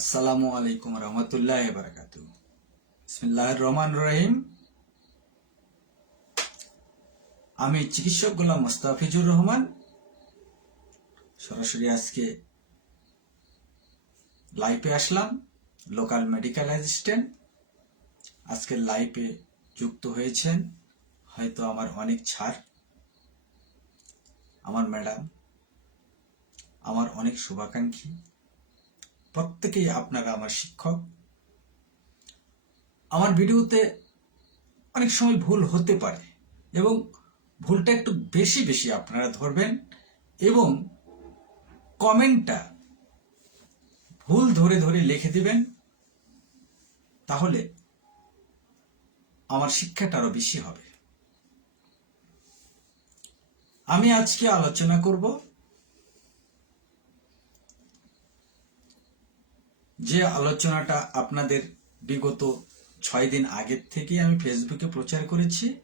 আসসালামু আলাইকুম রহমতুল্লাহ বারাকাত রহমান রহিম। আমি চিকিৎসক গোলাম মোস্তাফিজুর রহমান। সরাসরি আজকে লাইভে আসলাম, লোকাল মেডিকেল অ্যাসিস্ট্যান্ট। আজকে লাইফে যুক্ত হয়েছেন, হয়তো আমার অনেক ছাড়। আমার ম্যাডাম, আমার অনেক শুভাকাঙ্ক্ষী। প্রত্যেকেই আপনারা আমার শিক্ষক। আমার ভিডিওতে অনেক সময় ভুল হতে পারে এবং ভুলটা একটু বেশি বেশি আপনারা ধরবেন এবং কমেন্টটা ভুল ধরে ধরে লিখে দিবেন, তাহলে আমার শিক্ষাটা আরও বেশি হবে। আমি আজকে আলোচনা করব যে আলোচনাটা আপনাদের বিগত ছয় দিন আগের থেকে আমি ফেসবুকে প্রচার করেছি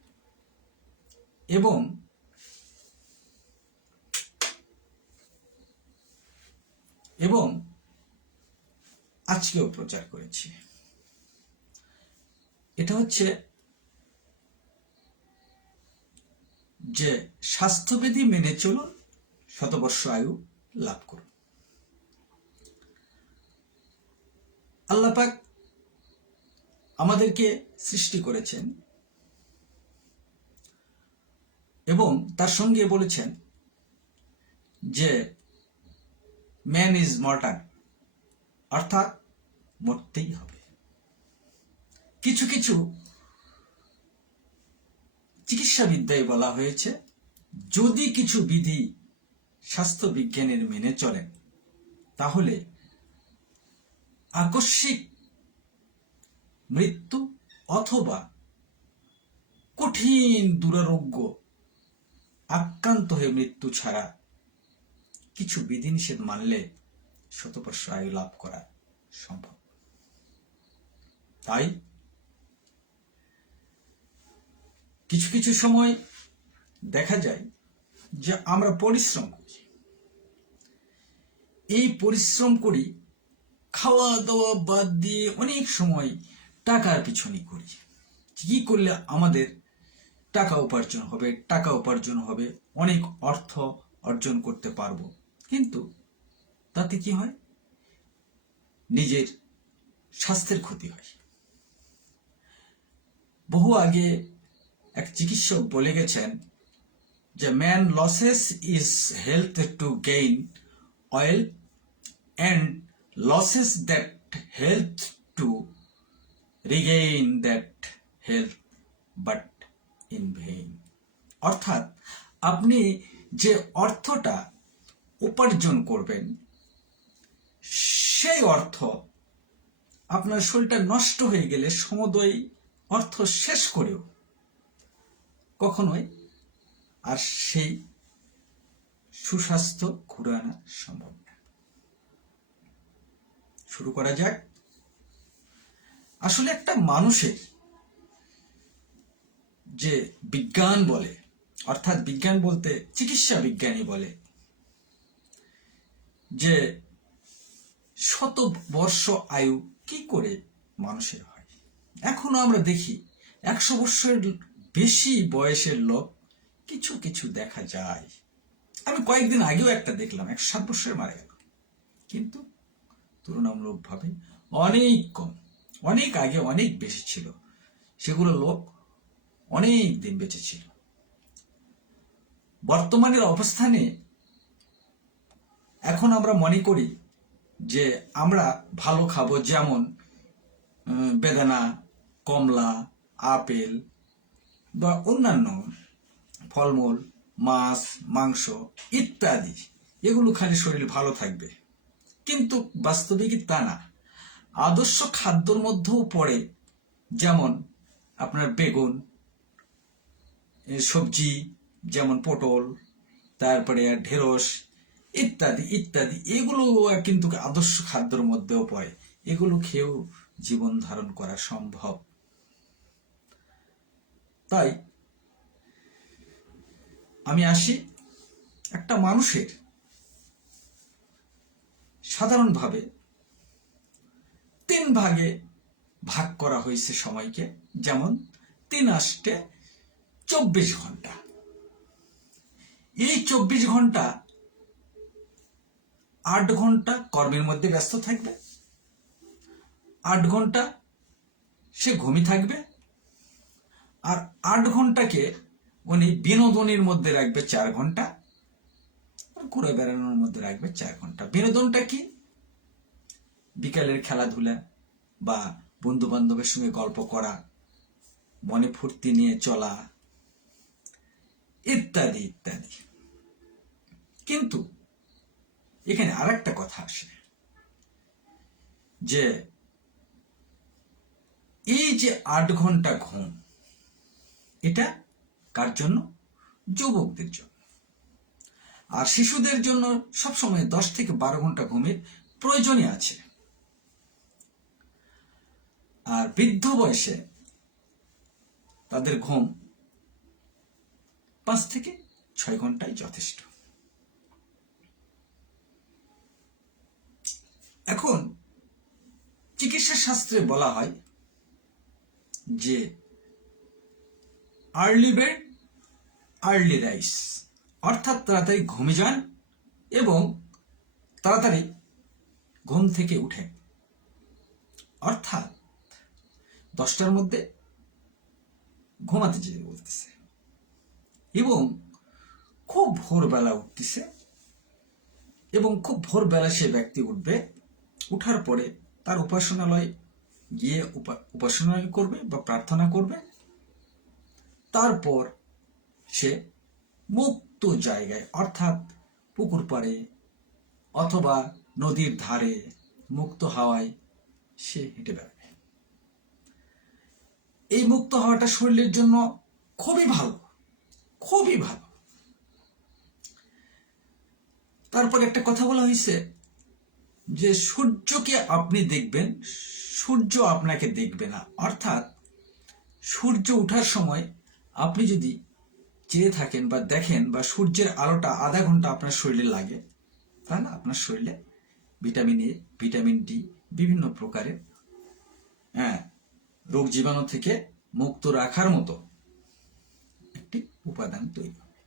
এবং এবং আজকেও প্রচার করেছি। এটা হচ্ছে যে স্বাস্থ্যবিধি মেনে চলুন শতবর্ষ আয়ু লাভ করুন। আল্লাপাক আমাদেরকে সৃষ্টি করেছেন এবং তার সঙ্গে বলেছেন যে ম্যান ইজ মর্টান অর্থাৎ মরতেই হবে। কিছু কিছু চিকিৎসাবিদ্যায় বলা হয়েছে, যদি কিছু বিধি স্বাস্থ্য বিজ্ঞানের মেনে চলেন তাহলে আকস্মিক মৃত্যু অথবা কঠিন দুরারোগ্য আক্রান্ত হয়ে মৃত্যু ছাড়া কিছু বিধিনিষেধ মানলে শতবর্ষ আয়ু লাভ করা সম্ভব। তাই কিছু কিছু সময় দেখা যায় যে আমরা পরিশ্রম করি। এই পরিশ্রম করি খাওয়া দাওয়া বাদ দিয়ে অনেক সময় টাকার পিছনে করি কি করলে আমাদের টাকা উপার্জন হবে, টাকা উপার্জন হবে, অনেক অর্থ অর্জন করতে পারব। কিন্তু তাতে কি হয়? নিজের স্বাস্থ্যের ক্ষতি হয়। বহু আগে এক চিকিৎসক বলে গেছেন যে man losses is health to gain oil and losses that health to regain that health, but in vain. অর্থাৎ, আপনি যে অর্থটা উপার্জন করবেন, সেই অর্থ আপনার শরীরটা নষ্ট হয়ে গেলে সমুদয় অর্থ শেষ করেও কখনোই আর সেই সুস্বাস্থ্য ঘুরে আনা সম্ভব শুরু করা যাক আসলে একটা মানুষের যে বিজ্ঞান বলে, অর্থাৎ বিজ্ঞান বলতে চিকিৎসা বিজ্ঞানী বলে, যে শত বর্ষ আয়ু কি করে মানুষের হয়? এখনও আমরা দেখি একশো বৎসরের বেশি বয়সের লোক কিছু কিছু দেখা যায়। আমি কয়েকদিন আগেও একটা দেখলাম, একশো সাত বৎসরে মারা গেল। কিন্তু তুলনামূলকভাবে অনেক কম। অনেক আগে অনেক বেশি ছিল। সেগুলো লোক অনেক দিন বেঁচে ছিল। বর্তমানের অবস্থানে এখন আমরা মনে করি যে আমরা ভালো খাব যেমন বেদানা, কমলা, আপেল বা অন্যান্য ফলমূল, মাছ, মাংস ইত্যাদি। এগুলো খালি শরীর ভালো থাকবে। কিন্তু বাস্তবিক তা না। আদর্শ খাদ্যর মধ্যেও পড়ে যেমন আপনার বেগুন সবজি যেমন পটল, তারপরে ঢেঁড়স ইত্যাদি ইত্যাদি। এগুলো কিন্তু আদর্শ খাদ্যর মধ্যেও পড়ে। এগুলো খেয়েও জীবন ধারণ করা সম্ভব। তাই আমি আসি একটা মানুষের সাধারণভাবে তিন ভাগে ভাগ করা হয়েছে সময়কে। যেমন, তিন আষ্টে চব্বিশ ঘণ্টা। এই চব্বিশ ঘণ্টা আট ঘণ্টা কর্মের মধ্যে ব্যস্ত থাকবে। আট ঘণ্টা সে ঘুমি থাকবে। আর আট ঘন্টাকে উনি বিনোদনের মধ্যে রাখবে চার ঘণ্টা। ঘুরে বেড়ানোর মধ্যে রাখবে চার ঘণ্টা। বিনোদনটা কি? বিকালের খেলাধুলা বা বন্ধু বান্ধবের সঙ্গে গল্প করা, মনে ফুর্তি নিয়ে চলা, ইত্যাদি ইত্যাদি। কিন্তু এখানে আর একটা কথা আসে, যে এই যে আট ঘণ্টা ঘুম, এটা কার জন্য? যুবকদের জন্য। আর শিশুদের জন্য সবসময় দশ থেকে বারো ঘণ্টা ঘুমের প্রয়োজনই আছে। আর বৃদ্ধ বয়সে তাদের ঘুম পাঁচ থেকে ছয় ঘন্টাই যথেষ্ট। এখন চিকিৎসা শাস্ত্রে বলা হয় যে আর্লি বেড আর্লি রাইস অর্থাৎ তাড়াতাড়ি ঘুমে যান এবং তাড়াতাড়ি ঘুম থেকে উঠেন। অর্থাৎ দশটার মধ্যে ঘুমাতে যেতে বলতেছে এবং খুব ভোরবেলা উঠতেছে এবং খুব ভোরবেলা সে ব্যক্তি উঠবে। উঠার পরে তার উপাসনালয় গিয়ে উপা- উপাসনা করবে বা প্রার্থনা করবে। তারপর সে মুক্ত জায়গায়, অর্থাৎ পুকুর পাড়ে অথবা নদীর ধারে মুক্ত হাওয়ায় সে হেঁটে বেড়াবে এই মুক্ত হাওয়াটা শরীরের জন্য খুবই ভালো খুবই ভালো। তারপর একটা কথা বলা হয়েছে যে, সূর্যকে আপনি দেখবেন, সূর্য আপনাকে দেখবে না। অর্থাৎ সূর্য ওঠার সময় আপনি যদি চেয়ে থাকেন বা দেখেন বা সূর্যের আলোটা আধা ঘণ্টা আপনার শরীরে লাগে তাহলে আপনার শরীরে ভিটামিন এ ভিটামিন ডি বিভিন্ন প্রকারের হ্যাঁ রোগ জীবাণু থেকে মুক্ত রাখার মতো একটি উপাদান তৈরি হবে।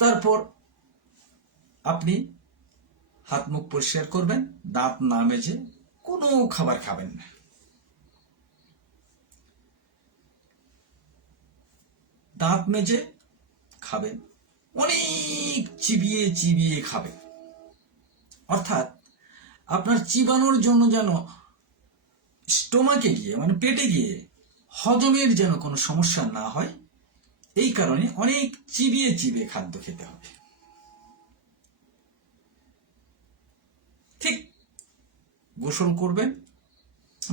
তারপর আপনি হাত মুখ পরিষ্কার করবেন, দাঁত না মেজে কোনো খাবার খাবেন না। দাঁত মেজে খাবেন। অনেক চিবিয়ে চিবিয়ে খাবেন অর্থাৎ আপনার চিবানোর জন্য যেন স্টোমাকে গিয়ে মানে পেটে গিয়ে হজমের যেন কোনো সমস্যা না হয়, এই কারণে অনেক চিবিয়ে চিবিয়ে খাদ্য খেতে হবে। ঠিক গোসল করবেন,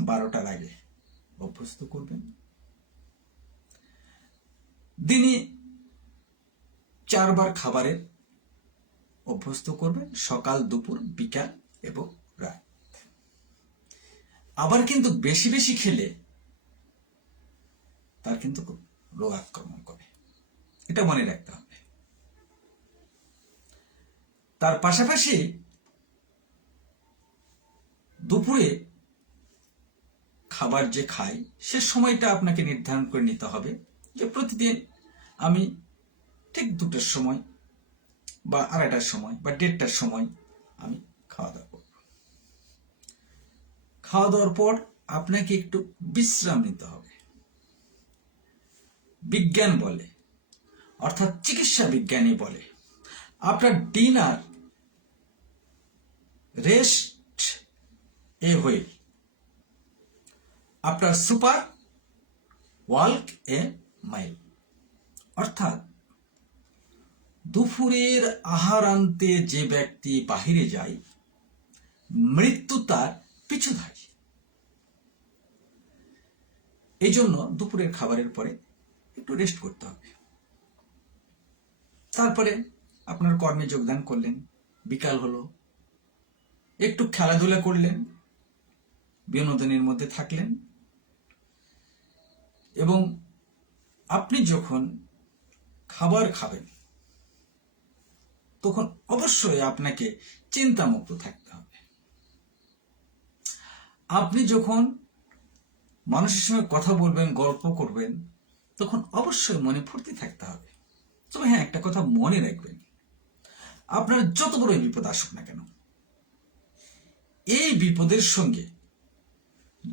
বারোটার আগে অভ্যস্ত করবেন। দিনে চারবার খাবারের অভ্যস্ত করবেন সকাল, দুপুর, বিকাল এবং রাত। আবার কিন্তু বেশি বেশি খেলে তার কিন্তু রোগ আক্রমণ করে। এটা মনে রাখতে হবে। তার পাশাপাশি দুপুরে খাবার যে খায়, সে সময়টা আপনাকে নির্ধারণ করে নিতে হবে যে প্রতিদিন আমি ঠিক দুটোর সময় বা আড়াইটার সময় বা দেড়টার সময় আমি খাওয়া দাওয়া করব। খাওয়া দাওয়ার পর আপনাকে একটু বিশ্রাম নিতে হবে। বিজ্ঞান বলে, অর্থাৎ চিকিৎসা বিজ্ঞানী বলে, আপনার ডিনার রেস্ট এ হয়ে আপনার সুপার ওয়াল্ক এ মাইল। অর্থাৎ দুপুরের আহার আনতে যে ব্যক্তি বাহিরে যায়, মৃত্যু তার পিছুধারী এই জন্য দুপুরের খাবারের পরে একটু রেস্ট করতে হবে। তারপরে আপনার কর্মে যোগদান করলেন, বিকাল হলো। একটু খেলাধুলা করলেন, বিনোদনের মধ্যে থাকলেন। এবং আপনি যখন খাবার খাবেন। তখন অবশ্যই আপনাকে চিন্তামুক্ত থাকতে হবে। আপনি যখন মানুষের সঙ্গে কথা বলবেন, গল্প করবেন, তখন অবশ্যই মনে ফুর্তি থাকতে হবে। তবে হ্যাঁ একটা কথা মনে রাখবেন। আপনার যত বড় বিপদ আসুক না কেন, এই বিপদের সঙ্গে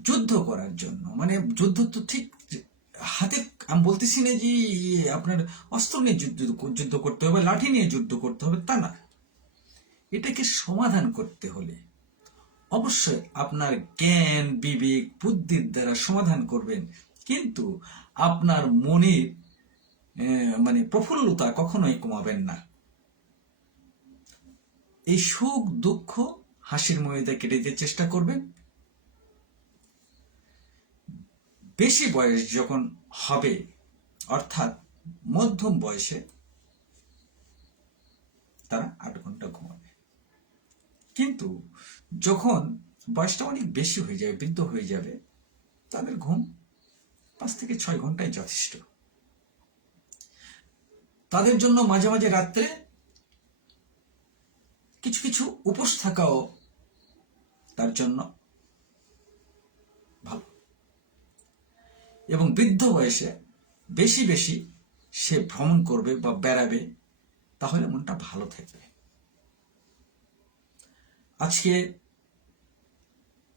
যুদ্ধ করার জন্য মানে যুদ্ধ তো ঠিক হাতে আমি বলতেছি না যে আপনার অস্ত্র নিয়ে যুদ্ধ যুদ্ধ করতে হবে লাঠি নিয়ে যুদ্ধ করতে হবে, তা না। এটাকে সমাধান করতে হলে অবশ্যই আপনার জ্ঞান, বিবেক, বুদ্ধির দ্বারা সমাধান করবেন। কিন্তু আপনার মনের মানে প্রফুল্লতা কখনোই কমাবেন না। এই সুখ, দুঃখ, হাসির ময়দা কেটে দিতে চেষ্টা করবেন। বেশি বয়স যখন হবে, অর্থাৎ মধ্যম বয়সে তারা আট ঘণ্টা ঘুমাবে। কিন্তু যখন বয়সটা অনেক বেশি হয়ে যাবে, বৃদ্ধ হয়ে যাবে, তাদের ঘুম পাঁচ থেকে ছয় ঘন্টাই যথেষ্ট। তাদের জন্য মাঝে মাঝে রাত্রে কিছু কিছু উপোস থাকাও তার জন্য ভালো এবং বৃদ্ধ বয়সে বেশি বেশি সে ভ্রমণ করবে বা বেড়াবে, তাহলে মনটা ভালো থাকবে। আজকে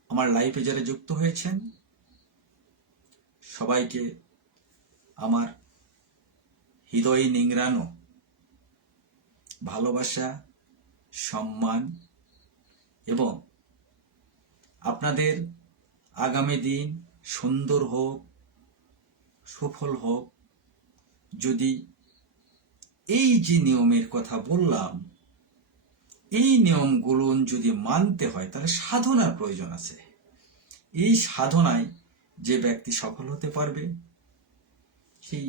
আমার লাইফে যারা যুক্ত হয়েছেন, সবাইকে আমার হৃদয় নিংড়ানো ভালোবাসা, সম্মান এবং আপনাদের আগামী দিন সুন্দর হোক সফল হোক। যদি এই যে নিয়মের কথা বললাম, এই নিয়মগুলো যদি মানতে হয়, তাহলে সাধনার প্রয়োজন আছে। এই সাধনায় যে ব্যক্তি সফল হতে পারবে, সেই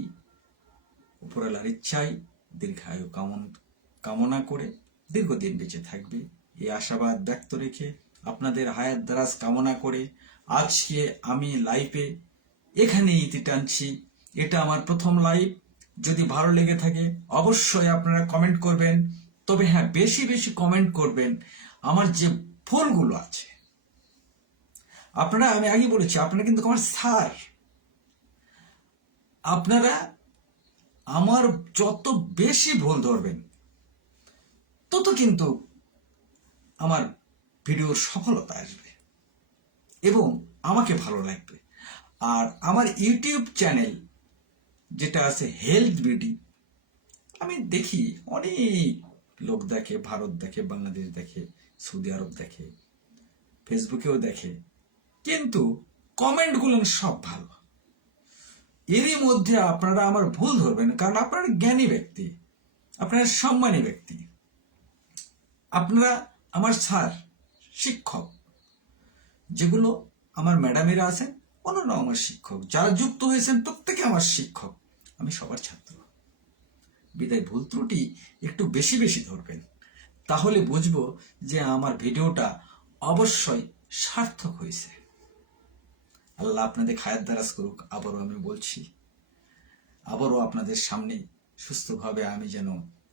উপরওয়ালার ইচ্ছায় দীর্ঘায়ু কামন, কামনা করে দীর্ঘদিন বেঁচে থাকবে। এই আশাবাদ ব্যক্ত রেখে আপনাদের হায়াত দারাজ কামনা করে আজকে আমি লাইফে এখানে ইতি টানছি। এটা আমার প্রথম লাইভ। যদি ভালো লেগে থাকে, অবশ্যই আপনারা কমেন্ট করবেন। তবে হ্যাঁ বেশি বেশি কমেন্ট করবেন। আমার যে ভুলগুলো আছে। আপনারা, আমি আগে বলেছি, আপনারা কিন্তু আমার স্যার। আপনারা আমার যত বেশি ভুল ধরবেন, তত কিন্তু আমার ভিডিওর সফলতা আসবে। এবং আমাকে ভালো লাগবে। আর আমার ইউটিউব চ্যানেল যেটা আছে হেলথ বিউটি আমি দেখি অনেক লোক দেখে, ভারত দেখে, বাংলাদেশ দেখে, সৌদি আরব দেখে, ফেসবুকেও দেখে। কিন্তু কমেন্টগুলো সব ভালো। এরই মধ্যে আপনারা আমার ভুল ধরবেন, কারণ আপনারা জ্ঞানী ব্যক্তি, আপনারা সম্মানী ব্যক্তি। আপনারা আমার স্যার, শিক্ষক, যেগুলো আমার ম্যাডামেরা আছেন অন্যরাও আমার শিক্ষক। যারা যুক্ত হয়েছেন প্রত্যেকে আমার শিক্ষক। আমি সবার ছাত্র। বিদায় ভুল ত্রুটি একটু বেশি বেশি ধরবেন। তাহলে বুঝব যে আমার ভিডিওটা অবশ্যই সার্থক হয়েছে। আল্লাহ আপনাদের খায়াত দারাজ করুক, আবারও আমি বলছি। আবারও আপনাদের সামনে সুস্থভাবে আমি যেন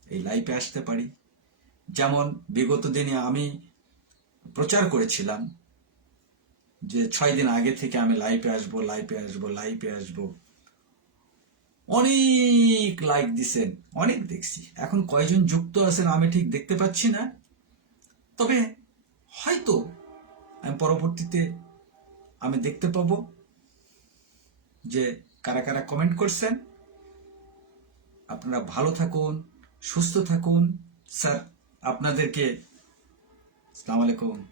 এই লাইফে আসতে পারি। যেমন বিগত দিনে আমি প্রচার করেছিলাম যে ছয় দিন আগে থেকে আমি লাইভে আসব লাইভে আসব লাইভে আসব। অনেক লাইক দিছেন, অনেক দেখছি। এখন কয়জন যুক্ত আছেন আমি ঠিক দেখতে পাচ্ছি না। তবে হয়তো আমি পরবর্তীতে আমি দেখতে পাব যে কারা কারা কমেন্ট করছেন। আপনারা ভালো থাকুন, সুস্থ থাকুন। স্যার, আপনাদেরকে আসসালামু আলাইকুম।